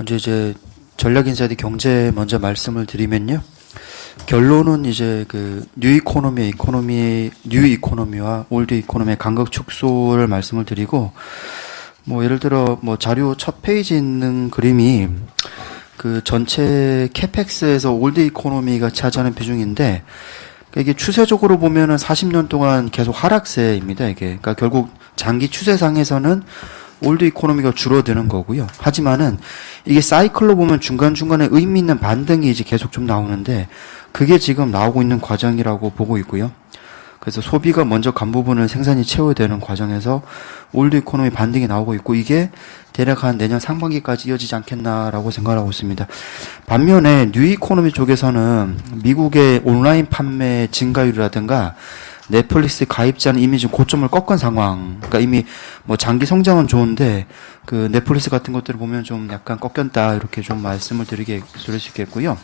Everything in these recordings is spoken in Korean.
먼저 이제 전략인사이드 경제 먼저 말씀을 드리면요. 결론은 이제 그 뉴 이코노미와 올드 이코노미의 간극 축소를 말씀을 드리고, 뭐 예를 들어 뭐 자료 첫 페이지에 있는 그림이 그 전체 캐펙스에서 올드 이코노미가 차지하는 비중인데, 그러니까 이게 추세적으로 보면은 40년 동안 계속 하락세입니다. 이게 그러니까 결국 장기 추세상에서는 올드 이코노미가 줄어드는 거고요. 하지만은 이게 사이클로 보면 중간중간에 의미 있는 반등이 이제 계속 좀 나오는데, 그게 지금 나오고 있는 과정이라고 보고 있고요. 그래서 소비가 먼저 간 부분을 생산이 채워야 되는 과정에서 올드 이코노미 반등이 나오고 있고, 이게 대략 한 내년 상반기까지 이어지지 않겠나라고 생각하고 있습니다. 반면에 뉴 이코노미 쪽에서는 미국의 온라인 판매 증가율이라든가 넷플릭스 가입자는 이미 지금 고점을 꺾은 상황. 그러니까 이미 뭐 장기 성장은 좋은데 그 넷플릭스 같은 것들을 보면 좀 약간 꺾였다, 이렇게 좀 말씀을 드릴 수 있겠고요.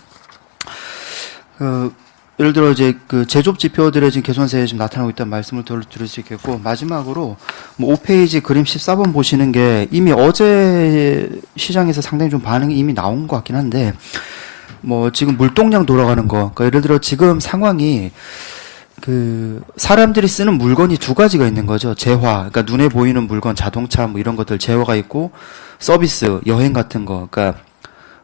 예를 들어 이제 그 제조업 지표들의 지금 개선세에 지금 나타나고 있다는 말씀을 드릴 수 있겠고, 마지막으로 뭐 5페이지 그림 14번 보시는 게 이미 어제 시장에서 상당히 좀 반응이 이미 나온 것 같긴 한데, 뭐 지금 물동량 돌아가는 거, 그러니까 예를 들어 지금 상황이 그 사람들이 쓰는 물건이 두 가지가 있는 거죠. 재화, 그러니까 눈에 보이는 물건, 자동차 뭐 이런 것들 재화가 있고, 서비스, 여행 같은 거, 그러니까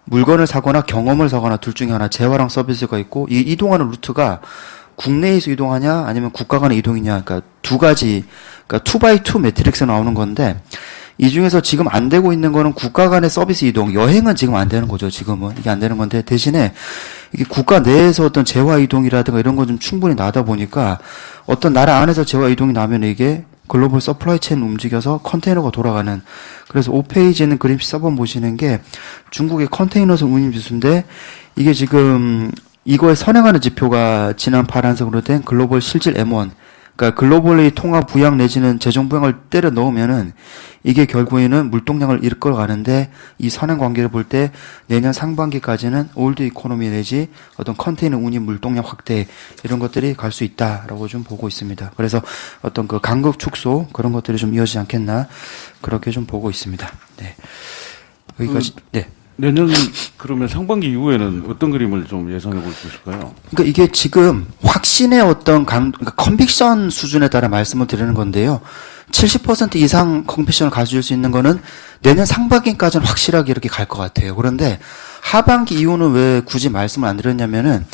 물건을 사거나 경험을 사거나 둘 중에 하나, 재화랑 서비스가 있고, 이 이동하는 루트가 국내에서 이동하냐 아니면 국가 간의 이동이냐, 그러니까 두 가지, 그러니까 2x2 매트릭스 나오는 건데, 이 중에서 지금 안 되고 있는 거는 국가 간의 서비스 이동, 여행은 지금 안 되는 거죠. 지금은 이게 안 되는 건데, 대신에 이게 국가 내에서 어떤 재화 이동이라든가 이런 건 좀 충분히 나다 보니까, 어떤 나라 안에서 재화 이동이 나면 이게 글로벌 서플라이 체인 움직여서 컨테이너가 돌아가는. 그래서 5페이지에 있는 그림 14번 보시는 게 중국의 컨테이너선 운임 지수인데, 이게 지금 이거에 선행하는 지표가 진한 파란색으로 된 글로벌 실질 M1, 그러니까 글로벌의 통합 부양 내지는 재정 부양을 때려 넣으면은 이게 결국에는 물동량을 이끌어 가는데, 이 선행 관계를 볼 때 내년 상반기까지는 올드 이코노미 내지 어떤 컨테이너 운임 물동량 확대, 이런 것들이 갈 수 있다라고 좀 보고 있습니다. 그래서 어떤 그 간극 축소 그런 것들이 좀 이어지지 않겠나, 그렇게 좀 보고 있습니다. 네. 여기까지. 네. 내년 그러면 상반기 이후에는 어떤 그림을 좀 예상해 볼 수 있을까요? 그러니까 이게 지금 확신의 어떤 그러니까 컨빅션 수준에 따라 말씀을 드리는 건데요. 70% 이상 컨빅션을 가질 수 있는 거는 내년 상반기까지는 확실하게 이렇게 갈 것 같아요. 그런데 하반기 이후는 왜 굳이 말씀을 안 드렸냐면은,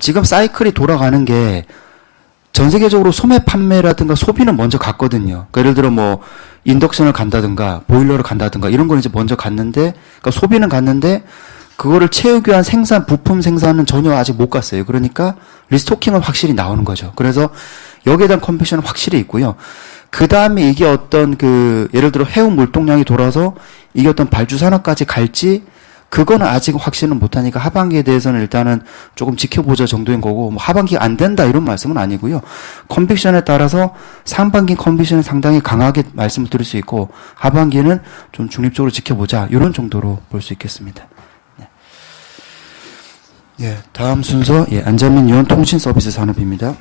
지금 사이클이 돌아가는 게 전 세계적으로 소매 판매라든가 소비는 먼저 갔거든요. 그러니까 예를 들어 뭐 인덕션을 간다든가 보일러를 간다든가 이런 건 이제 먼저 갔는데, 그러니까 소비는 갔는데 그거를 채우기 위한 생산, 부품 생산은 전혀 아직 못 갔어요. 그러니까 리스토킹은 확실히 나오는 거죠. 그래서 여기에 대한 컨빅션은 확실히 있고요. 그 다음에 이게 어떤 그 예를 들어 해운 물동량이 돌아서 이게 어떤 발주 산업까지 갈지, 그거는 아직 확신은 못하니까 하반기에 대해서는 일단은 조금 지켜보자 정도인 거고, 뭐 하반기 안 된다 이런 말씀은 아니고요. 컨빅션에 따라서 상반기 컨빅션은 상당히 강하게 말씀을 드릴 수 있고, 하반기에는 좀 중립적으로 지켜보자 이런 정도로 볼 수 있겠습니다. 네. 예, 다음 순서 안재민 의원 통신 서비스 산업입니다.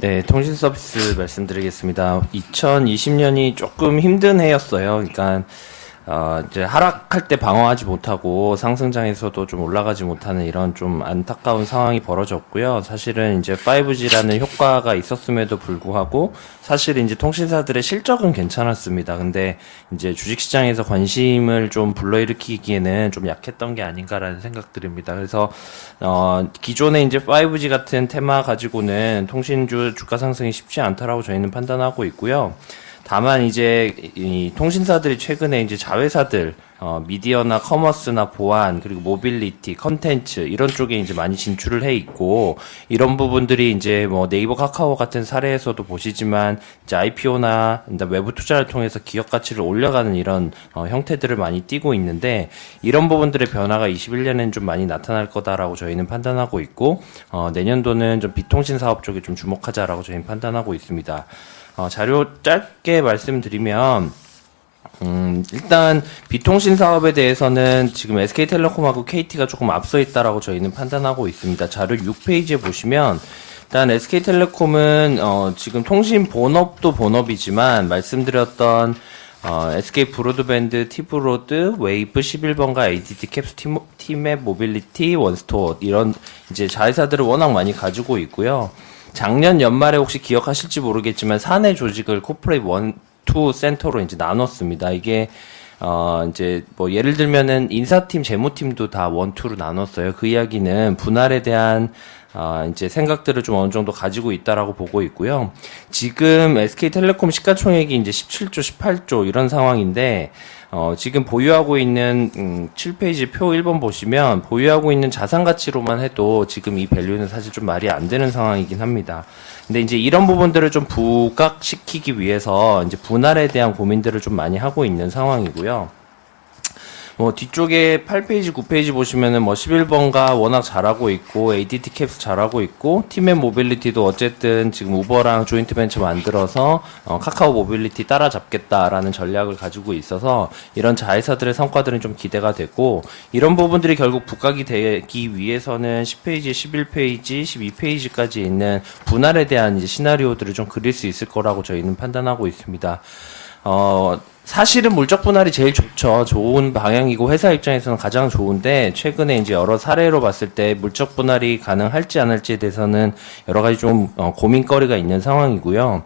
네, 통신 서비스 말씀드리겠습니다. 2020년이 조금 힘든 해였어요. 그러니까 이제 하락할 때 방어하지 못하고 상승장에서도 좀 올라가지 못하는 이런 좀 안타까운 상황이 벌어졌고요. 사실은 이제 5G라는 효과가 있었음에도 불구하고 사실 이제 통신사들의 실적은 괜찮았습니다. 근데 이제 주식시장에서 관심을 좀 불러일으키기에는 좀 약했던 게 아닌가라는 생각들입니다. 그래서 기존에 이제 5G 같은 테마 가지고는 통신주 주가 상승이 쉽지 않다라고 저희는 판단하고 있고요. 다만 이제 이 통신사들이 최근에 이제 자회사들 미디어나 커머스나 보안 그리고 모빌리티, 컨텐츠 이런 쪽에 이제 많이 진출을 해 있고, 이런 부분들이 이제 뭐 네이버, 카카오 같은 사례에서도 보시지만 이제 IPO나 외부 투자를 통해서 기업 가치를 올려가는 이런 형태들을 많이 띠고 있는데, 이런 부분들의 변화가 21년에는 좀 많이 나타날 거다라고 저희는 판단하고 있고, 내년도는 좀 비통신 사업 쪽에 좀 주목하자라고 저희는 판단하고 있습니다. 자료 짧게 말씀드리면, 일단 비통신 사업에 대해서는 지금 SK텔레콤하고 KT가 조금 앞서 있다라고 저희는 판단하고 있습니다. 자료 6페이지에 보시면 일단 SK텔레콤은 지금 통신 본업도 본업이지만 말씀드렸던 SK 브로드밴드, T브로드, 웨이브 11번가 ADT 캡스, T맵 모빌리티, 원스토어 이런 이제 자회사들을 워낙 많이 가지고 있고요. 작년 연말에 혹시 기억하실지 모르겠지만 사내 조직을 코퍼레이트 1, 2 센터로 이제 나눴습니다. 이게 이제 뭐 예를 들면은 인사팀, 재무팀도 다 1, 2로 나눴어요. 그 이야기는 분할에 대한 이제 생각들을 좀 어느 정도 가지고 있다라고 보고 있고요. 지금 SK텔레콤 시가총액이 이제 17조, 18조 이런 상황인데, 지금 보유하고 있는 7페이지 표 1번 보시면 보유하고 있는 자산 가치로만 해도 지금 이 밸류는 사실 좀 말이 안 되는 상황이긴 합니다. 근데 이제 이런 부분들을 좀 부각시키기 위해서 이제 분할에 대한 고민들을 좀 많이 하고 있는 상황이고요. 뭐 뒤쪽에 8페이지, 9페이지 보시면은 뭐 11번가 워낙 잘하고 있고 ADT 캡스 잘하고 있고 팀앤 모빌리티도 어쨌든 지금 우버랑 조인트 벤처 만들어서 카카오 모빌리티 따라잡겠다라는 전략을 가지고 있어서 이런 자회사들의 성과들은 좀 기대가 되고 이런 부분들이 결국 부각이 되기 위해서는 10페이지, 11페이지, 12페이지까지 있는 분할에 대한 이제 시나리오들을 좀 그릴 수 있을 거라고 저희는 판단하고 있습니다. 사실은 물적 분할이 제일 좋죠. 좋은 방향이고 회사 입장에서는 가장 좋은데 최근에 이제 여러 사례로 봤을 때 물적 분할이 가능할지 안 할지에 대해서는 여러 가지 좀 고민거리가 있는 상황이고요.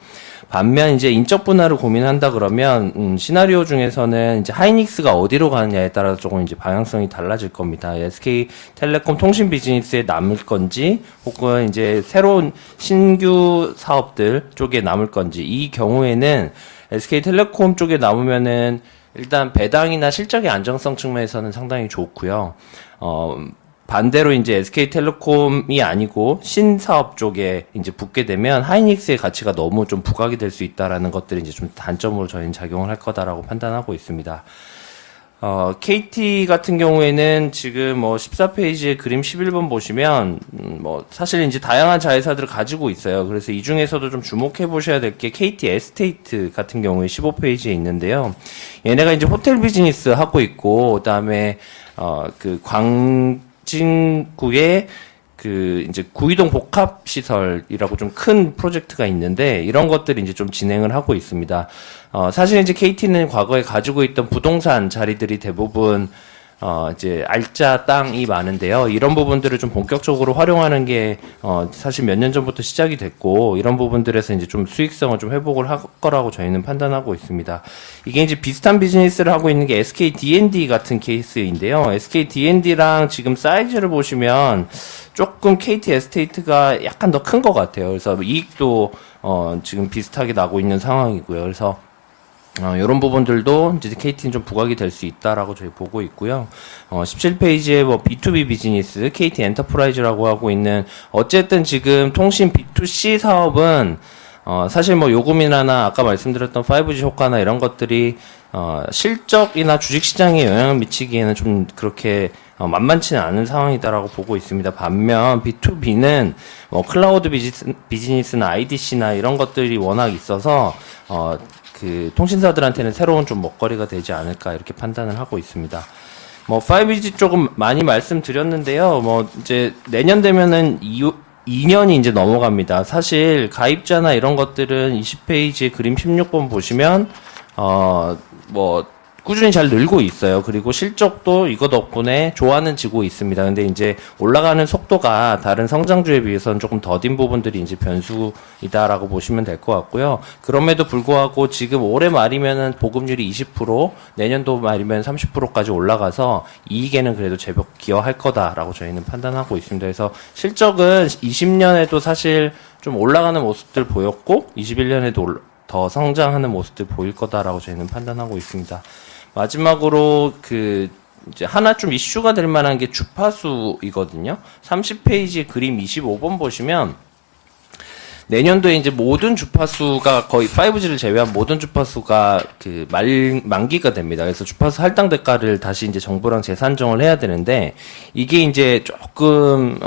반면 이제 인적 분할을 고민한다 그러면 시나리오 중에서는 이제 하이닉스가 어디로 가느냐에 따라서 조금 이제 방향성이 달라질 겁니다. SK텔레콤 통신 비즈니스에 남을 건지 혹은 이제 새로운 신규 사업들 쪽에 남을 건지 이 경우에는 SK텔레콤 쪽에 남으면은 일단 배당이나 실적의 안정성 측면에서는 상당히 좋고요. 반대로 이제 SK텔레콤이 아니고 신사업 쪽에 이제 붙게 되면 하이닉스의 가치가 너무 좀 부각이 될 수 있다라는 것들이 이제 좀 단점으로 저희는 작용을 할 거다라고 판단하고 있습니다. KT 같은 경우에는 지금 뭐 14페이지에 그림 11번 보시면 뭐 사실 이제 다양한 자회사들을 가지고 있어요. 그래서 이 중에서도 좀 주목해 보셔야 될 게 KT 에스테이트 같은 경우에 15페이지에 있는데요. 얘네가 이제 호텔 비즈니스 하고 있고 그다음에 그 광진구에 그 이제 구이동 복합 시설이라고 좀 큰 프로젝트가 있는데 이런 것들이 이제 좀 진행을 하고 있습니다. 사실 이제 KT는 과거에 가지고 있던 부동산 자리들이 대부분 이제 알짜 땅이 많은데요. 이런 부분들을 좀 본격적으로 활용하는 게 사실 몇 년 전부터 시작이 됐고 이런 부분들에서 이제 좀 수익성을 좀 회복을 할 거라고 저희는 판단하고 있습니다. 이게 이제 비슷한 비즈니스를 하고 있는 게 SK D&D 같은 케이스인데요. SK D&D랑 지금 사이즈를 보시면 조금 KT 에스테이트가 약간 더 큰 것 같아요. 그래서 이익도 지금 비슷하게 나고 있는 상황이고요. 그래서 이런 부분들도 이제 KT는 좀 부각이 될 수 있다라고 저희 보고 있고요. 17페이지에 뭐 B2B 비즈니스, KT 엔터프라이즈라고 하고 있는 어쨌든 지금 통신 B2C 사업은 사실 뭐 요금이나 아까 말씀드렸던 5G 효과나 이런 것들이 실적이나 주식시장에 영향을 미치기에는 좀 그렇게 만만치는 않은 상황이다라고 보고 있습니다. 반면 B2B는 뭐 클라우드 비즈니스나 IDC나 이런 것들이 워낙 있어서 그 통신사들한테는 새로운 좀 먹거리가 되지 않을까 이렇게 판단을 하고 있습니다. 뭐 5G 조금 많이 말씀드렸는데요. 뭐 이제 내년 되면은 2년이 이제 넘어갑니다. 사실 가입자나 이런 것들은 20페이지 그림 16번 보시면 뭐 꾸준히 잘 늘고 있어요. 그리고 실적도 이거 덕분에 좋아는 지고 있습니다. 근데 이제 올라가는 속도가 다른 성장주에 비해서는 조금 더딘 부분들이 이제 변수이다라고 보시면 될 것 같고요. 그럼에도 불구하고 지금 올해 말이면은 보급률이 20%, 내년도 말이면 30%까지 올라가서 이익에는 그래도 제법 기여할 거다라고 저희는 판단하고 있습니다. 그래서 실적은 20년에도 사실 좀 올라가는 모습들 보였고 21년에도 더 성장하는 모습들 보일 거다라고 저희는 판단하고 있습니다. 마지막으로 그 이제 하나 좀 이슈가 될 만한 게 주파수이거든요. 30페이지 그림 25번 보시면 내년도에 이제 모든 주파수가 거의 5G를 제외한 모든 주파수가 그 만기가 됩니다. 그래서 주파수 할당 대가를 다시 이제 정부랑 재산정을 해야 되는데 이게 이제 조금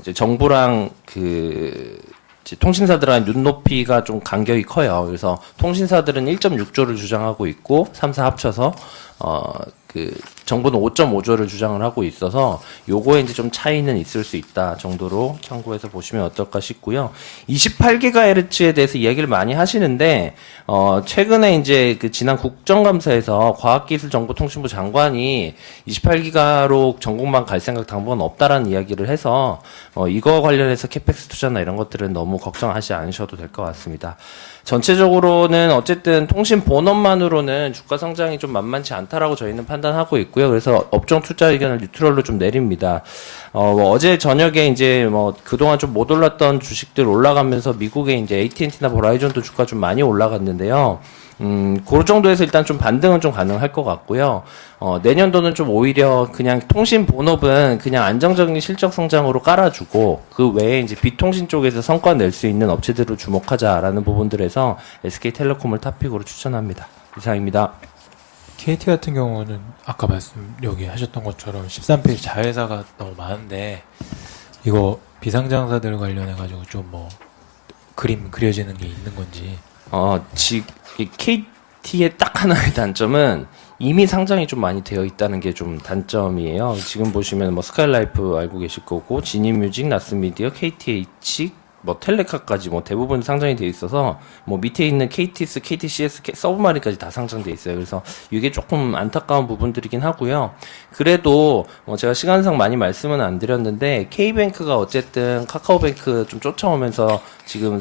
이제 정부랑 그 통신사들과의 눈높이가 좀 간격이 커요. 그래서 통신사들은 1.6조를 주장하고 있고 3사 합쳐서 그 정부는 5.5조를 주장을 하고 있어서 요거에 이제 좀 차이는 있을 수 있다 정도로 참고해서 보시면 어떨까 싶고요. 28GHz에 대해서 이야기를 많이 하시는데 최근에 이제 그 지난 국정감사에서 과학기술정보통신부 장관이 28기가로 전국만 갈 생각 당분간 없다라는 이야기를 해서 이거 관련해서 캐펙스 투자나 이런 것들은 너무 걱정하지 않으셔도 될 것 같습니다. 전체적으로는 어쨌든 통신 본업만으로는 주가 성장이 좀 만만치 않다라고 저희는 판단하고 있고요. 그래서 업종 투자 의견을 뉴트럴로 좀 내립니다. 어제 저녁에 이제 그동안 좀 못 올랐던 주식들 올라가면서 미국의 이제 AT&T나 버라이전도 주가 좀 많이 올라갔는데요. 그 정도에서 일단 좀 반등은 좀 가능할 것 같고요. 내년도는 좀 오히려 그냥 통신 본업은 그냥 안정적인 실적 성장으로 깔아주고 그 외에 이제 비통신 쪽에서 성과 낼 수 있는 업체들을 주목하자라는 부분들에서 SK텔레콤을 탑픽으로 추천합니다. 이상입니다. KT 같은 경우는 아까 여기 하셨던 것처럼 13페이지 자회사가 너무 많은데 이거 비상장사들 관련해가지고 좀 그림 그려지는 게 있는 건지. KT의 딱 하나의 단점은 이미 상장이 좀 많이 되어 있다는 게 좀 단점이에요. 지금 보시면 스카이라이프 알고 계실 거고, 지니뮤직, 나스미디어, KTH, 텔레카까지 대부분 상장이 되어 있어서 밑에 있는 KTS, KTCS, 서브마린까지 다 상장되어 있어요. 그래서 이게 조금 안타까운 부분들이긴 하고요. 그래도 제가 시간상 많이 말씀은 안 드렸는데 K뱅크가 어쨌든 카카오뱅크 좀 쫓아오면서 지금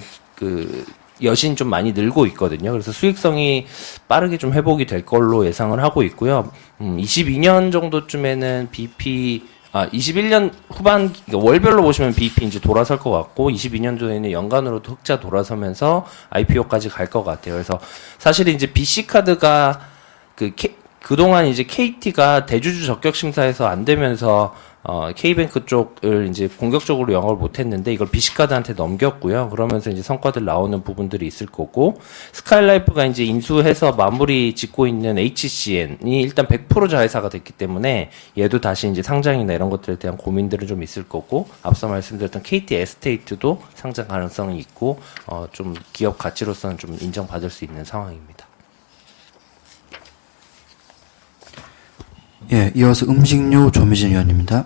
여신 좀 많이 늘고 있거든요. 그래서 수익성이 빠르게 좀 회복이 될 걸로 예상을 하고 있고요. 22년 정도쯤에는 BP 21년 후반 월별로 보시면 BP 이제 돌아설 것 같고 22년도에는 연간으로도 흑자 돌아서면서 IPO까지 갈 것 같아요. 그래서 사실 이제 BC 카드가 그동안 이제 KT가 대주주 적격 심사에서 안 되면서 K뱅크 쪽을 이제 공격적으로 영업을 못했는데 이걸 BC카드한테 넘겼고요. 그러면서 이제 성과들 나오는 부분들이 있을 거고 스카이라이프가 이제 인수해서 마무리 짓고 있는 HCN이 일단 100% 자회사가 됐기 때문에 얘도 다시 이제 상장이나 이런 것들에 대한 고민들은 좀 있을 거고 앞서 말씀드렸던 KT 에스테이트도 상장 가능성이 있고 좀 기업 가치로서는 좀 인정받을 수 있는 상황입니다. 예, 이어서 음식료 조미진 위원입니다.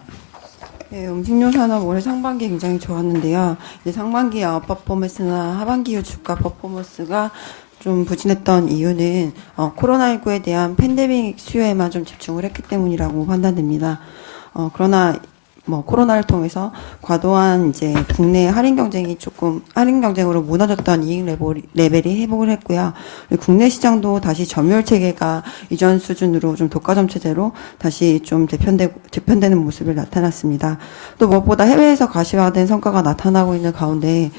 네, 음식료 산업 올해 상반기 굉장히 좋았는데요. 이제 상반기 아웃 퍼포먼스나 하반기 주가 퍼포먼스가 좀 부진했던 이유는 코로나19에 대한 팬데믹 수요에만 좀 집중을 했기 때문이라고 판단됩니다. 그러나 코로나를 통해서 과도한 이제 국내 할인 경쟁으로 무너졌던 이익 레벨이 회복을 했고요. 국내 시장도 다시 점유율 체계가 이전 수준으로 좀 독과점 체제로 다시 좀 재편되는 모습을 나타났습니다. 또 무엇보다 해외에서 가시화된 성과가 나타나고 있는 가운데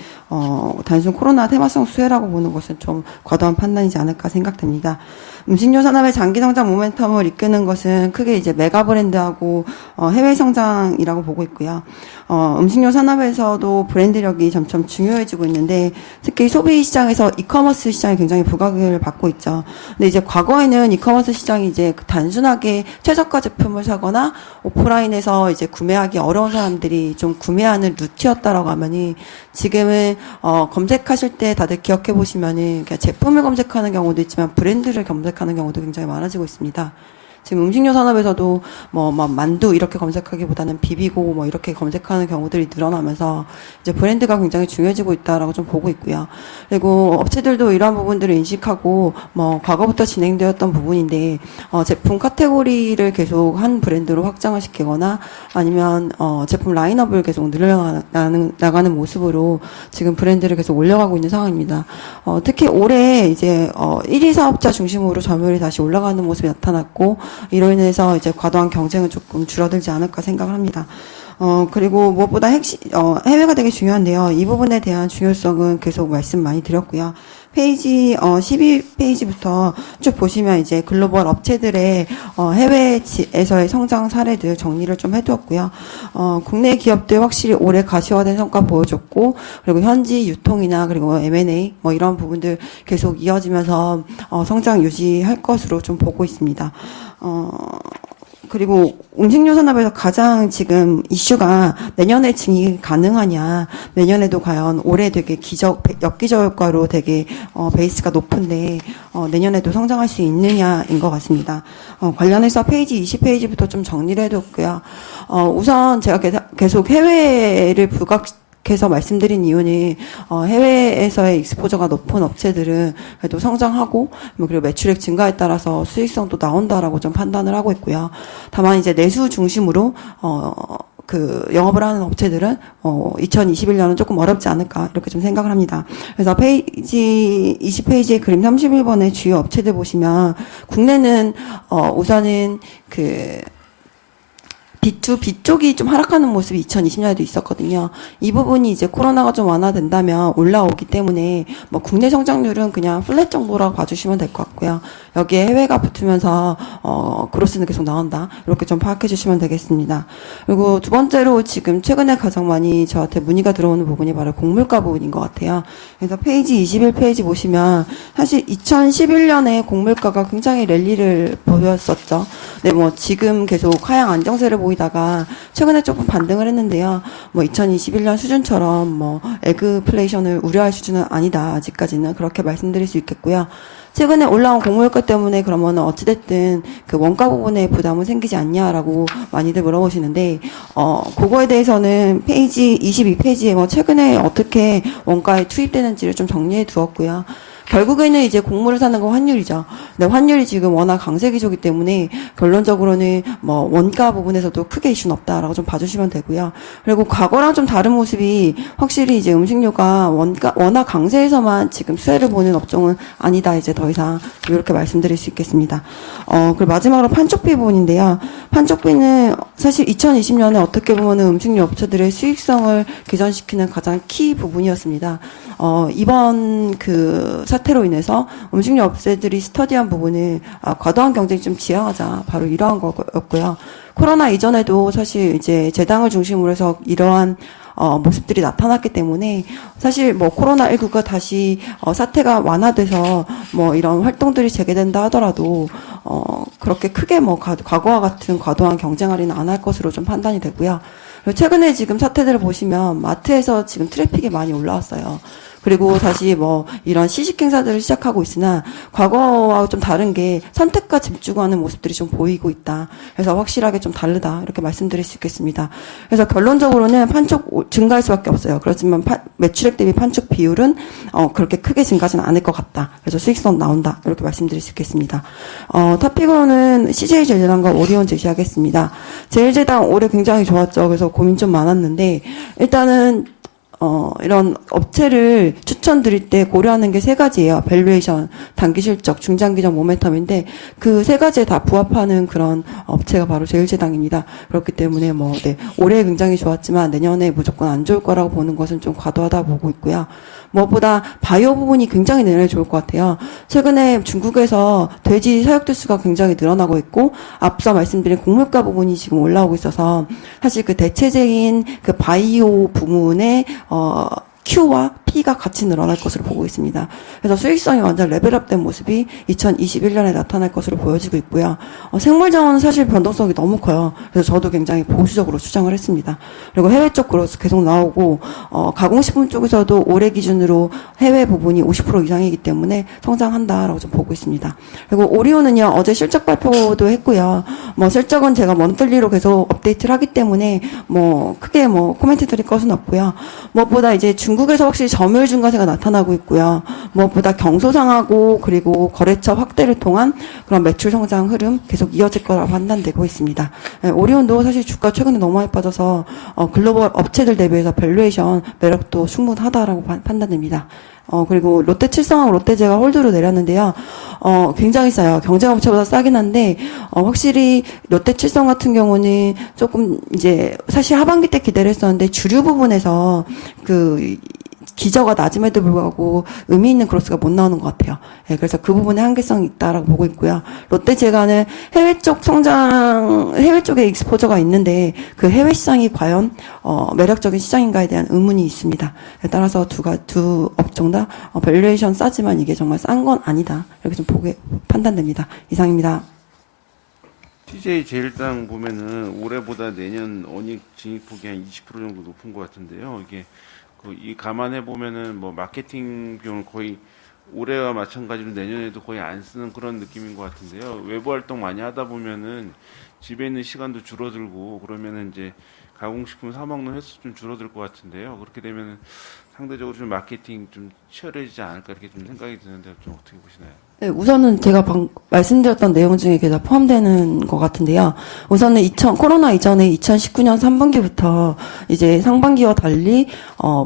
단순 코로나 테마성 수혜라고 보는 것은 좀 과도한 판단이지 않을까 생각됩니다. 음식료 산업의 장기 성장 모멘텀을 이끄는 것은 크게 이제 메가 브랜드하고 해외 성장이라고 보고 있고요. 음식료 산업에서도 브랜드력이 점점 중요해지고 있는데 특히 소비 시장에서 이커머스 시장이 굉장히 부각을 받고 있죠. 근데 이제 과거에는 이커머스 시장이 이제 단순하게 최저가 제품을 사거나 오프라인에서 이제 구매하기 어려운 사람들이 좀 구매하는 루트였다라고 하면이 지금은 검색하실 때 다들 기억해 보시면은 그냥 제품을 검색하는 경우도 있지만 브랜드를 검색하는 경우도 굉장히 많아지고 있습니다. 지금 음식료 산업에서도 만두 이렇게 검색하기보다는 비비고 이렇게 검색하는 경우들이 늘어나면서 이제 브랜드가 굉장히 중요해지고 있다라고 좀 보고 있고요. 그리고 업체들도 이러한 부분들을 인식하고 과거부터 진행되었던 부분인데 제품 카테고리를 계속 한 브랜드로 확장을 시키거나 아니면 제품 라인업을 계속 늘려나가는 모습으로 지금 브랜드를 계속 올려가고 있는 상황입니다. 특히 올해 이제 1위 사업자 중심으로 점유율이 다시 올라가는 모습이 나타났고 이로 인해서 이제 과도한 경쟁은 조금 줄어들지 않을까 생각을 합니다. 그리고 무엇보다 해외가 되게 중요한데요. 이 부분에 대한 중요성은 계속 말씀 많이 드렸고요. 페이지 12페이지부터 쭉 보시면 이제 글로벌 업체들의 해외에서의 성장 사례들 정리를 좀 해두었고요. 국내 기업들 확실히 올해 가시화된 성과 보여줬고 그리고 현지 유통이나 그리고 M&A 이런 부분들 계속 이어지면서 성장 유지할 것으로 좀 보고 있습니다. 그리고 음식료 산업에서 가장 지금 이슈가 내년에 증액이 가능하냐, 내년에도 과연 올해 되게 엽기적 효과로 되게 베이스가 높은데 내년에도 성장할 수 있느냐인 것 같습니다. 관련해서 페이지 20페이지부터 좀 정리를 해뒀고요. 우선 제가 계속 해외를 부각해서 말씀드린 이유는 해외에서의 익스포저가 높은 업체들은 그래도 성장하고 그리고 매출액 증가에 따라서 수익성도 나온다라고 좀 판단을 하고 있고요. 다만 이제 내수 중심으로 영업을 하는 업체들은 2021년은 조금 어렵지 않을까 이렇게 좀 생각을 합니다. 그래서 페이지 20페이지의 그림 31번의 주요 업체들 보시면 국내는 우선은 B2B 쪽이 좀 하락하는 모습이 2020년에도 있었거든요. 이 부분이 이제 코로나가 좀 완화된다면 올라오기 때문에 뭐 국내 성장률은 그냥 플랫 정도라고 봐주시면 될 것 같고요. 여기에 해외가 붙으면서 그로스는 계속 나온다. 이렇게 좀 파악해 주시면 되겠습니다. 그리고 두 번째로 지금 최근에 가장 많이 저한테 문의가 들어오는 부분이 바로 곡물가 부분인 것 같아요. 그래서 페이지 21페이지 보시면 사실 2011년에 곡물가가 굉장히 랠리를 보였었죠. 네, 뭐 지금 계속 하향 안정세를 보이다가 최근에 조금 반등을 했는데요. 뭐 2021년 수준처럼 뭐 에그플레이션을 우려할 수준은 아니다. 아직까지는 그렇게 말씀드릴 수 있겠고요. 최근에 올라온 곡물가 때문에 그러면 어찌됐든 그 원가 부분에 부담은 생기지 않냐라고 많이들 물어보시는데, 그거에 대해서는 페이지 22페이지에 뭐 최근에 어떻게 원가에 투입되는지를 좀 정리해 두었고요. 결국에는 이제 곡물을 사는 건 환율이죠. 근데 환율이 지금 워낙 강세 기조이기 때문에 결론적으로는 뭐 원가 부분에서도 크게 이슈는 없다라고 좀 봐주시면 되고요. 그리고 과거랑 좀 다른 모습이 확실히 이제 음식료가 워낙 강세에서만 지금 수혜를 보는 업종은 아니다. 이제 더 이상 이렇게 말씀드릴 수 있겠습니다. 그리고 마지막으로 판촉비 부분인데요. 판촉비는 사실 2020년에 어떻게 보면은 음식료 업체들의 수익성을 개선시키는 가장 키 부분이었습니다. 이번 사태로 인해서 음식료 업체들이 스터디한 부분은 과도한 경쟁이 좀 지양하자 바로 이러한 거였고요. 코로나 이전에도 사실 이제 재당을 중심으로 해서 이러한 모습들이 나타났기 때문에 사실 뭐 코로나19가 다시 사태가 완화돼서 뭐 이런 활동들이 재개된다 하더라도 그렇게 크게 뭐 과거와 같은 과도한 경쟁 할인은 안 할 것으로 좀 판단이 되고요. 그리고 최근에 지금 사태들을 보시면 마트에서 지금 트래픽이 많이 올라왔어요. 그리고 다시 뭐 이런 시식 행사들을 시작하고 있으나 과거와 좀 다른 게 선택과 집중하는 모습들이 좀 보이고 있다. 그래서 확실하게 좀 다르다. 이렇게 말씀드릴 수 있겠습니다. 그래서 결론적으로는 판촉 증가할 수밖에 없어요. 그렇지만 매출액 대비 판촉 비율은 그렇게 크게 증가하지는 않을 것 같다. 그래서 수익성 나온다. 이렇게 말씀드릴 수 있겠습니다. 토픽으로는 CJ 제일제당과 오리온 제시하겠습니다. 제일제당 올해 굉장히 좋았죠. 그래서 고민 좀 많았는데 일단은 이런 업체를 추천드릴 때 고려하는 게 세 가지예요. 밸류에이션, 단기 실적, 중장기적 모멘텀인데 그 세 가지에 다 부합하는 그런 업체가 바로 제일제당입니다. 그렇기 때문에 올해 굉장히 좋았지만 내년에 무조건 안 좋을 거라고 보는 것은 좀 과도하다 보고 있고요. 무엇보다 바이오 부분이 굉장히 내년에 좋을 것 같아요. 최근에 중국에서 돼지 사육 수가 굉장히 늘어나고 있고 앞서 말씀드린 곡물가 부분이 지금 올라오고 있어서 사실 그 대체적인 그 바이오 부문의 Q와 P가 같이 늘어날 것으로 보고 있습니다. 그래서 수익성이 완전 레벨업된 모습이 2021년에 나타날 것으로 보여지고 있고요. 생물자원은 사실 변동성이 너무 커요. 그래서 저도 굉장히 보수적으로 추정을 했습니다. 그리고 해외 쪽으로 계속 나오고 가공식품 쪽에서도 올해 기준으로 해외 부분이 50% 이상이기 때문에 성장한다라고 좀 보고 있습니다. 그리고 오리온은요 어제 실적 발표도 했고요. 뭐 실적은 제가 먼틀리로 계속 업데이트를 하기 때문에 뭐 크게 뭐 코멘트 드릴 것은 없고요. 무엇보다 이제 중국에서 확실히 점유율 증가세가 나타나고 있고요. 무엇보다 경소상하고 그리고 거래처 확대를 통한 그런 매출 성장 흐름 계속 이어질 거라고 판단되고 있습니다. 오리온도 사실 주가 최근에 너무 많이 빠져서 글로벌 업체들 대비해서 밸류에이션 매력도 충분하다라고 판단됩니다. 그리고 롯데칠성하고 롯데제가 홀드로 내렸는데요. 굉장히 싸요. 경쟁업체보다 싸긴 한데, 확실히 롯데칠성 같은 경우는 조금 이제 사실 하반기 때 기대를 했었는데 주류 부분에서 기저가 낮음에도 불구하고 의미 있는 그로스가 못 나오는 것 같아요. 예, 그래서 그 부분에 한계성이 있다라고 보고 있고요. 롯데제가는 해외 쪽에 익스포저가 있는데 그 해외 시장이 과연 매력적인 시장인가에 대한 의문이 있습니다. 따라서 두 업종 다 밸류에이션 싸지만 이게 정말 싼 건 아니다. 이렇게 좀 판단됩니다. 이상입니다. CJ제일당 보면은 올해보다 내년 원익 증익폭이 한 20% 정도 높은 것 같은데요. 이게 이 감안해 보면은 뭐 마케팅 비용을 거의 올해와 마찬가지로 내년에도 거의 안 쓰는 그런 느낌인 것 같은데요. 외부 활동 많이 하다 보면은 집에 있는 시간도 줄어들고 그러면은 이제 가공식품 사 먹는 횟수 좀 줄어들 것 같은데요. 그렇게 되면은 상대적으로 좀 마케팅 좀 치열해지지 않을까 이렇게 좀 생각이 드는데 좀 어떻게 보시나요? 네, 우선은 제가 말씀드렸던 내용 중에 그게 다 포함되는 것 같은데요. 우선은 코로나 이전에 2019년 3분기부터 이제 상반기와 달리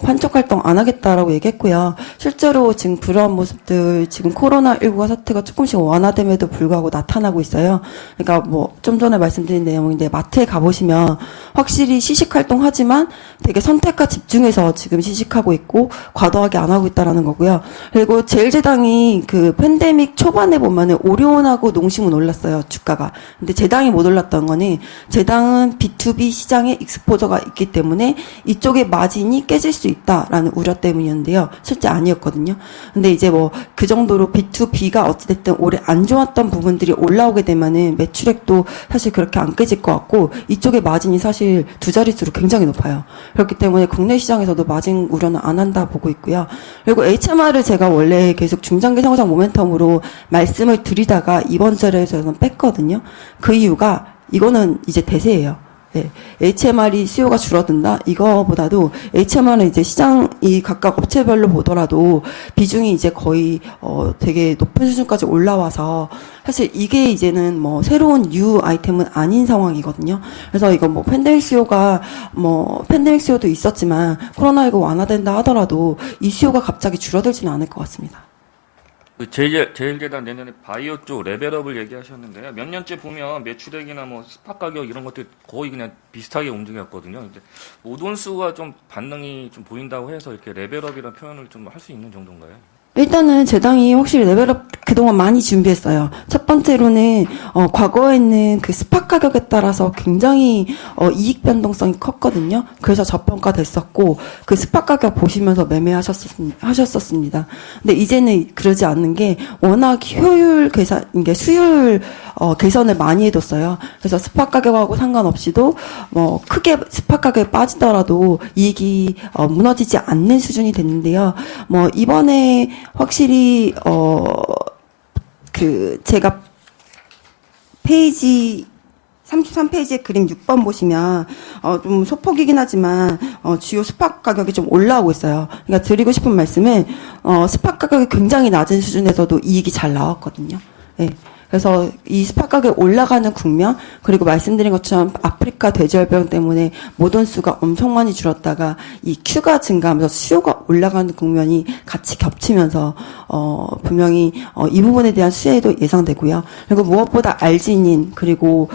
판촉 활동 안 하겠다라고 얘기했고요. 실제로 지금 그런 모습들 지금 코로나19 사태가 조금씩 완화됨에도 불구하고 나타나고 있어요. 그러니까 뭐 좀 전에 말씀드린 내용인데 마트에 가보시면 확실히 시식 활동하지만 되게 선택과 집중해서 지금 시식하고 있고 과도하게 안 하고 있다라는 거고요. 그리고 제일제당이 그 팬데믹 초반에 보면은 오리온하고 농심은 올랐어요, 주가가. 근데 제당이 못 올랐던 거는 제당은 B2B 시장에 익스포저가 있기 때문에 이쪽의 마진이 깨질 수 있다라는 우려 때문이었는데요. 실제 아니었거든요. 근데 이제 뭐 그 정도로 B2B가 어찌됐든 올해 안 좋았던 부분들이 올라오게 되면은 매출액도 사실 그렇게 안 깨질 것 같고 이쪽의 마진이 사실 두 자릿수로 굉장히 높아요. 그렇기 때문에 국내 시장에서도 마진 우려는 안 한다 보고 있고요. 그리고 HMR을 제가 원래 계속 중장기 성장 모멘텀으로 말씀을 드리다가 이번 자료에서는 뺐거든요. 그 이유가 이거는 이제 대세예요. 네. HMR이 수요가 줄어든다? 이거보다도 HMR은 이제 시장이 각각 업체별로 보더라도 비중이 이제 거의 되게 높은 수준까지 올라와서 사실 이게 이제는 뭐 새로운 뉴 아이템은 아닌 상황이거든요. 그래서 이거 뭐 팬데믹 수요도 있었지만 코로나19 완화된다 하더라도 이 수요가 갑자기 줄어들지는 않을 것 같습니다. 그 제일제당 내년에 바이오 쪽 레벨업을 얘기하셨는데요. 몇 년째 보면 매출액이나 뭐 스팟 가격 이런 것들 거의 그냥 비슷하게 움직였거든요. 이제 오돈수가 좀 반응이 좀 보인다고 해서 이렇게 레벨업이라는 표현을 좀 할 수 있는 정도인가요? 일단은 제당이 확실히 레벨업 그동안 많이 준비했어요. 첫 번째로는 과거에는 그 스팟 가격에 따라서 굉장히 이익 변동성이 컸거든요. 그래서 저평가됐었고 그 스팟 가격 보시면서 매매하셨었습니다. 근데 이제는 그러지 않는 게 워낙 효율 개선, 이게 수율 개선을 많이 해뒀어요. 그래서 스팟 가격하고 상관없이도 뭐 크게 스팟 가격에 빠지더라도 이익이 무너지지 않는 수준이 됐는데요. 뭐 이번에 확실히 제가 페이지 33페이지의 그림 6번 보시면 좀 소폭이긴 하지만 주요 스팟 가격이 좀 올라오고 있어요. 그러니까 드리고 싶은 말씀은 스팟 가격이 굉장히 낮은 수준에서도 이익이 잘 나왔거든요. 네. 그래서 이 스팟 가격 올라가는 국면, 그리고 말씀드린 것처럼 아프리카 돼지열병 때문에 모돈수가 엄청 많이 줄었다가 이 큐가 증가하면서 수요가 올라가는 국면이 같이 겹치면서 분명히 이 부분에 대한 수혜도 예상되고요. 그리고 무엇보다 알지닌, 그리고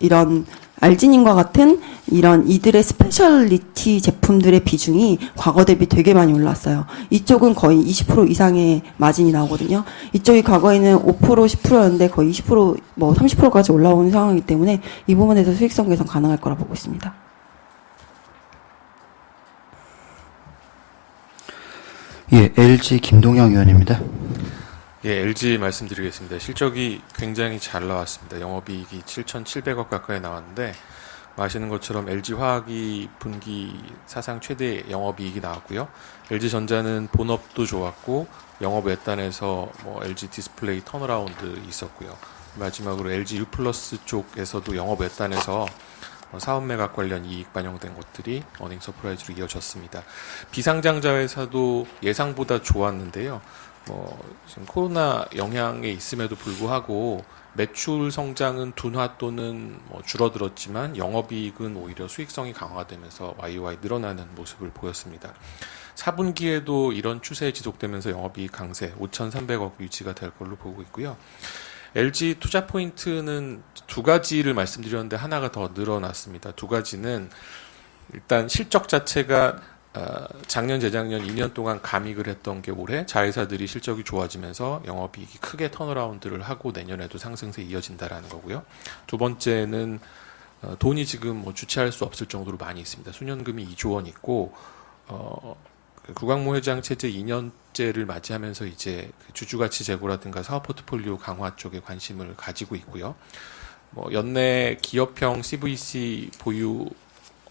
이런 알지닌과 같은 이런 이들의 스페셜리티 제품들의 비중이 과거 대비 되게 많이 올랐어요. 이쪽은 거의 20% 이상의 마진이 나오거든요. 이쪽이 과거에는 5%, 10%였는데 거의 20%, 뭐 30%까지 올라오는 상황이기 때문에 이 부분에서 수익성 개선 가능할 거라 보고 있습니다. 예, LG 김동영 의원입니다. 예, LG 말씀드리겠습니다. 실적이 굉장히 잘 나왔습니다. 영업이익이 7,700억 가까이 나왔는데 아시는 것처럼 LG화학이 분기 사상 최대 영업이익이 나왔고요. LG전자는 본업도 좋았고 영업 외단에서 뭐 LG 디스플레이 턴어라운드 있었고요. 마지막으로 LG U+ 쪽에서도 영업 외단에서 사업 매각 관련 이익 반영된 것들이 어닝 서프라이즈로 이어졌습니다. 비상장자 회사도 예상보다 좋았는데요. 지금 코로나 영향에 있음에도 불구하고 매출 성장은 둔화 또는 줄어들었지만 영업이익은 오히려 수익성이 강화되면서 YOY 늘어나는 모습을 보였습니다. 4분기에도 이런 추세 지속되면서 영업이익 강세 5,300억 유지가 될 걸로 보고 있고요. LG 투자 포인트는 두 가지를 말씀드렸는데 하나가 더 늘어났습니다. 두 가지는 일단 실적 자체가 작년, 재작년 2년 동안 감익을 했던 게 올해 자회사들이 실적이 좋아지면서 영업이익이 크게 턴어라운드를 하고 내년에도 상승세 이어진다라는 거고요. 두 번째는 돈이 지금 주체할 수 없을 정도로 많이 있습니다. 수년금이 2조 원 있고 구광모 회장 체제 2년째를 맞이하면서 이제 주주가치 제고라든가 사업 포트폴리오 강화 쪽에 관심을 가지고 있고요. 뭐 연내 기업형 CVC 보유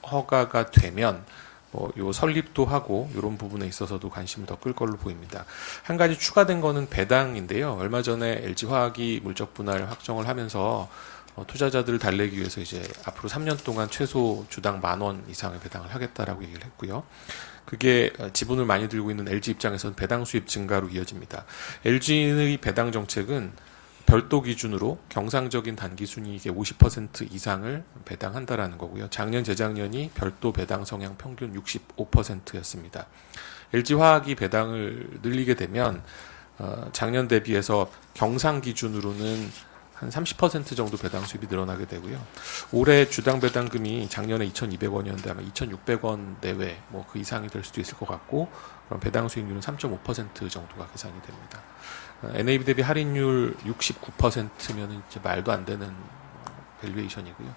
허가가 되면 뭐 요 설립도 하고 이런 부분에 있어서도 관심을 더 끌 걸로 보입니다. 한 가지 추가된 거는 배당인데요. 얼마 전에 LG화학이 물적 분할 확정을 하면서 투자자들을 달래기 위해서 이제 앞으로 3년 동안 최소 주당 10,000원 이상의 배당을 하겠다라고 얘기를 했고요. 그게 지분을 많이 들고 있는 LG 입장에서는 배당 수입 증가로 이어집니다. LG의 배당 정책은 별도 기준으로 경상적인 단기 순이익의 50% 이상을 배당한다라는 거고요. 작년, 재작년이 별도 배당 성향 평균 65%였습니다. LG화학이 배당을 늘리게 되면 작년 대비해서 경상 기준으로는 한 30% 정도 배당 수입이 늘어나게 되고요. 올해 주당 배당금이 작년에 2,200원이었는데 아마 2,600원 내외 뭐 그 이상이 될 수도 있을 것 같고, 그럼 배당 수익률은 3.5% 정도가 계산이 됩니다. NAV 대비 할인율 69%면은 이제 말도 안 되는 밸류에이션이고요.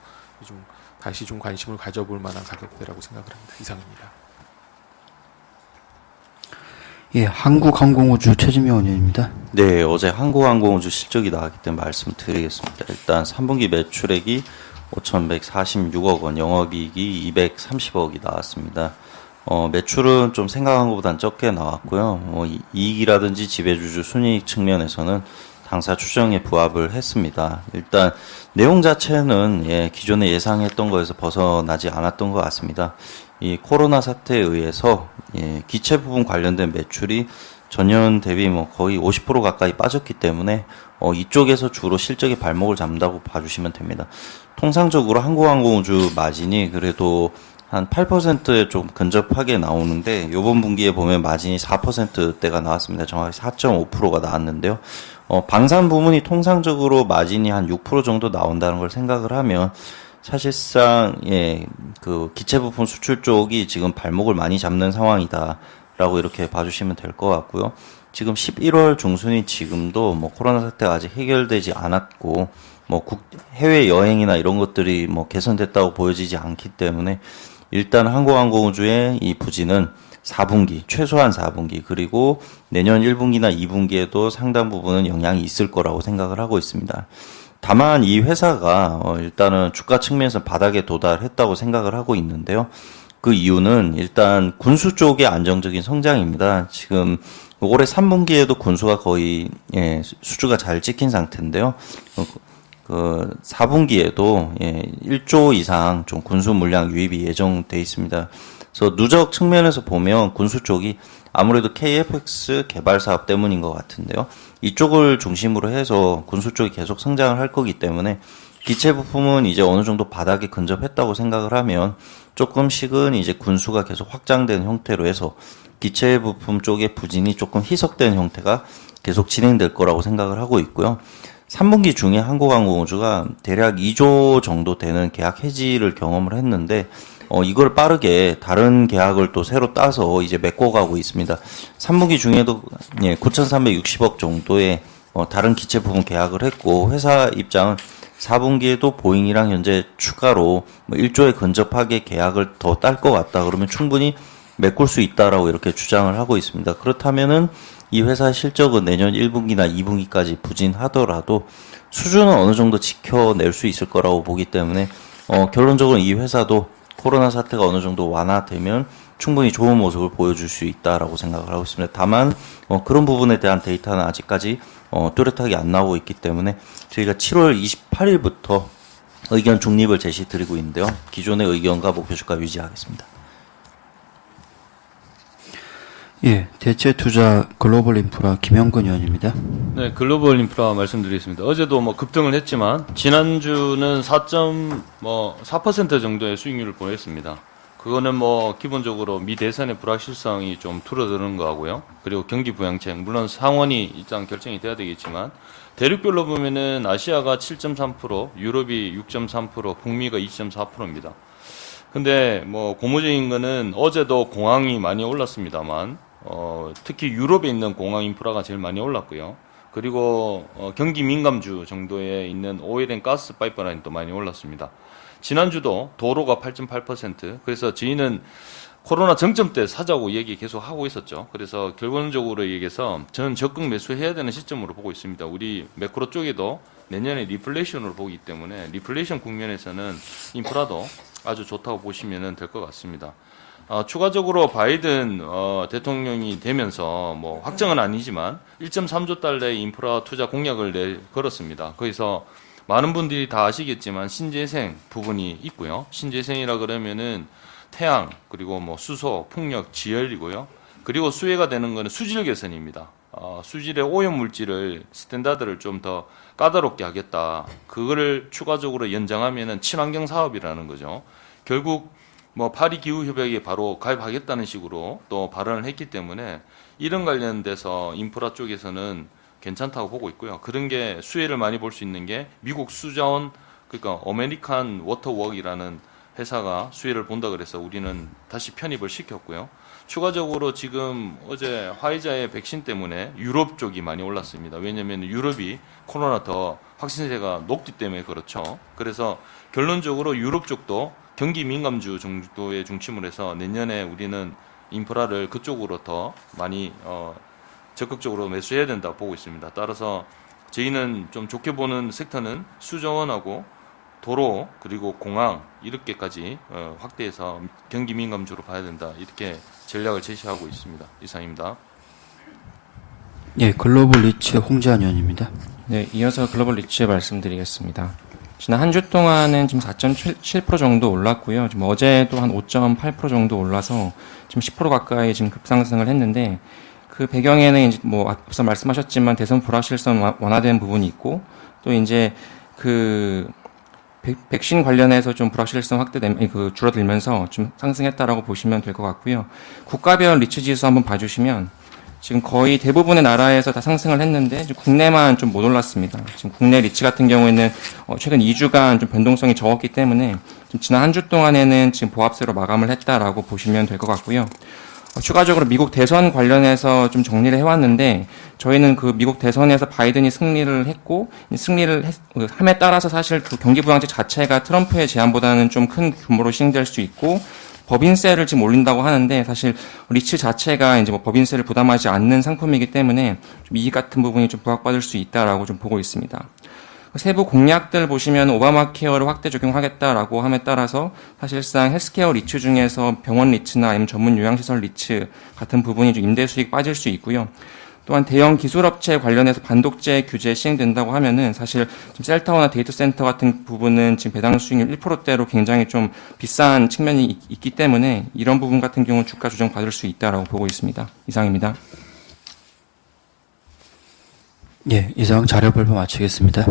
다시 좀 관심을 가져볼 만한 가격대라고 생각을 합니다. 이상입니다. 예, 한국항공우주 최진명 의원입니다. 네, 어제 한국항공우주 실적이 나왔기 때문에 말씀드리겠습니다. 일단 3분기 매출액이 5,146억 원, 영업이익이 230억이 나왔습니다. 매출은 좀 생각한 것보다는 적게 나왔고요. 이익이라든지 지배주주 순이익 측면에서는 당사 추정에 부합을 했습니다. 일단 내용 자체는 기존에 예상했던 거에서 벗어나지 않았던 것 같습니다. 이 코로나 사태에 의해서 기체 부분 관련된 매출이 전년 대비 거의 50% 가까이 빠졌기 때문에 이쪽에서 주로 실적의 발목을 잡는다고 봐주시면 됩니다. 통상적으로 한국항공우주 마진이 그래도 한 8%에 좀 근접하게 나오는데 이번 분기에 보면 마진이 4%대가 나왔습니다. 정확히 4.5%가 나왔는데요. 방산 부문이 통상적으로 마진이 한 6% 정도 나온다는 걸 생각을 하면 사실상 그 기체 부품 수출 쪽이 지금 발목을 많이 잡는 상황이다라고 이렇게 봐주시면 될 것 같고요. 지금 11월 중순이 지금도 코로나 사태가 아직 해결되지 않았고 해외 여행이나 이런 것들이 개선됐다고 보여지지 않기 때문에 일단 한국항공우주의 이 부진은 4분기, 최소한 4분기, 그리고 내년 1분기나 2분기에도 상당 부분은 영향이 있을 거라고 생각을 하고 있습니다. 다만 이 회사가 일단은 주가 측면에서 바닥에 도달했다고 생각을 하고 있는데요. 그 이유는 일단 군수 쪽의 안정적인 성장입니다. 지금 올해 3분기에도 군수가 거의 수주가 잘 찍힌 상태인데요. 4분기에도 1조 이상 좀 군수 물량 유입이 예정돼 있습니다. 그래서 누적 측면에서 보면 군수 쪽이 아무래도 KF-X 개발 사업 때문인 것 같은데요. 이쪽을 중심으로 해서 군수 쪽이 계속 성장을 할 거기 때문에 기체 부품은 이제 어느 정도 바닥에 근접했다고 생각을 하면 조금씩은 이제 군수가 계속 확장된 형태로 해서 기체 부품 쪽의 부진이 조금 희석된 형태가 계속 진행될 거라고 생각을 하고 있고요. 3분기 중에 한국항공우주가 대략 2조 정도 되는 계약 해지를 경험을 했는데 이걸 빠르게 다른 계약을 또 새로 따서 이제 메꿔가고 있습니다. 3분기 중에도 9,360억 정도의 다른 기체 부분 계약을 했고, 회사 입장은 4분기에도 보잉이랑 현재 추가로 1조에 근접하게 계약을 더 딸 것 같다. 그러면 충분히 메꿀 수 있다라고 이렇게 주장을 하고 있습니다. 그렇다면은 이 회사의 실적은 내년 1분기나 2분기까지 부진하더라도 수준은 어느 정도 지켜낼 수 있을 거라고 보기 때문에 결론적으로 이 회사도 코로나 사태가 어느 정도 완화되면 충분히 좋은 모습을 보여줄 수 있다라고 생각을 하고 있습니다. 다만 그런 부분에 대한 데이터는 아직까지 뚜렷하게 안 나오고 있기 때문에 저희가 7월 28일부터 의견 중립을 제시드리고 있는데요. 기존의 의견과 목표주가 유지하겠습니다. 예, 대체투자 글로벌 인프라 김영근 의원입니다. 네, 글로벌 인프라 말씀드리겠습니다. 어제도 급등을 했지만 지난주는 4% 정도의 수익률을 보였습니다. 그거는 기본적으로 미 대선의 불확실성이 좀 줄어드는 거하고요. 그리고 경기 부양책, 물론 상원이 일단 결정이 돼야 되겠지만 대륙별로 보면은 아시아가 7.3%, 유럽이 6.3%, 북미가 2.4%입니다. 근데 고무적인 거는 어제도 공항이 많이 올랐습니다만 특히 유럽에 있는 공항 인프라가 제일 많이 올랐고요. 그리고 경기 민감주 정도에 있는 오일 앤 가스 파이프라인도 많이 올랐습니다. 지난주도 도로가 8.8%, 그래서 저희는 코로나 정점 때 사자고 얘기 계속 하고 있었죠. 그래서 결론적으로 얘기해서 저는 적극 매수해야 되는 시점으로 보고 있습니다. 우리 매크로 쪽에도 내년에 리플레이션으로 보기 때문에 리플레이션 국면에서는 인프라도 아주 좋다고 보시면 될 것 같습니다. 추가적으로 바이든 대통령이 되면서 뭐 확정은 아니지만 1.3조 달러의 인프라 투자 공약을 걸었습니다. 거기서 많은 분들이 다 아시겠지만 신재생 부분이 있고요. 신재생이라 그러면은 태양 그리고 뭐 수소, 풍력, 지열이고요. 그리고 수혜가 되는 것은 수질 개선입니다. 수질의 오염 물질을 스탠다드를 좀 더 까다롭게 하겠다. 그거를 추가적으로 연장하면은 친환경 사업이라는 거죠. 결국 뭐 파리 기후 협약에 바로 가입하겠다는 식으로 또 발언을 했기 때문에 이런 관련돼서 인프라 쪽에서는 괜찮다고 보고 있고요. 그런 게 수혜를 많이 볼 수 있는 게 미국 수자원 그러니까 아메리칸 워터웍이라는 회사가 수혜를 본다 그래서 우리는 다시 편입을 시켰고요. 추가적으로 지금 어제 화이자의 백신 때문에 유럽 쪽이 많이 올랐습니다. 왜냐하면 유럽이 코로나 더 확진세가 높기 때문에 그렇죠. 그래서 결론적으로 유럽 쪽도 경기 민감주 정도에 중심으로 해서 내년에 우리는 인프라를 그쪽으로 더 많이 적극적으로 매수해야 된다고 보고 있습니다. 따라서 저희는 좀 좋게 보는 섹터는 수자원하고 도로 그리고 공항 이렇게까지 확대해서 경기 민감주로 봐야 된다. 이렇게 전략을 제시하고 있습니다. 이상입니다. 예, 글로벌 리츠 홍지한 의원입니다. 네, 이어서 글로벌 리츠 말씀드리겠습니다. 지난 한 주 동안은 지금 4.7% 정도 올랐고요. 지금 어제도 한 5.8% 정도 올라서 지금 10% 가까이 지금 급상승을 했는데 그 배경에는 이제 뭐 앞서 말씀하셨지만 대선 불확실성 완화된 부분이 있고 또 이제 그 백신 관련해서 좀 불확실성 줄어들면서 좀 상승했다라고 보시면 될 것 같고요. 국가별 리츠 지수 한번 봐주시면 지금 거의 대부분의 나라에서 다 상승을 했는데 국내만 좀 못 올랐습니다. 지금 국내 리츠 같은 경우에는 최근 2주간 좀 변동성이 적었기 때문에 지난 한 주 동안에는 지금 보합세로 마감을 했다라고 보시면 될 것 같고요. 추가적으로 미국 대선 관련해서 좀 정리를 해왔는데 저희는 그 미국 대선에서 바이든이 승리를 했고 함에 따라서 사실 그 경기 부양책 자체가 트럼프의 제안보다는 좀 큰 규모로 시행될 수 있고 법인세를 지금 올린다고 하는데 사실 리츠 자체가 이제 뭐 법인세를 부담하지 않는 상품이기 때문에 좀 이익 같은 부분이 좀 부각받을 수 있다라고 좀 보고 있습니다. 세부 공약들 보시면 오바마 케어를 확대 적용하겠다라고 함에 따라서 사실상 헬스케어 리츠 중에서 병원 리츠나 아니면 전문 요양시설 리츠 같은 부분이 좀 임대 수익 빠질 수 있고요. 또한 대형 기술업체 관련해서 반독재 규제 시행된다고 하면은 사실 지금 셀타워나 데이터 센터 같은 부분은 지금 배당 수익률 1%대로 굉장히 좀 비싼 측면이 있기 때문에 이런 부분 같은 경우 주가 조정 받을 수 있다라고 보고 있습니다. 이상입니다. 예, 이상 자료 발표 마치겠습니다.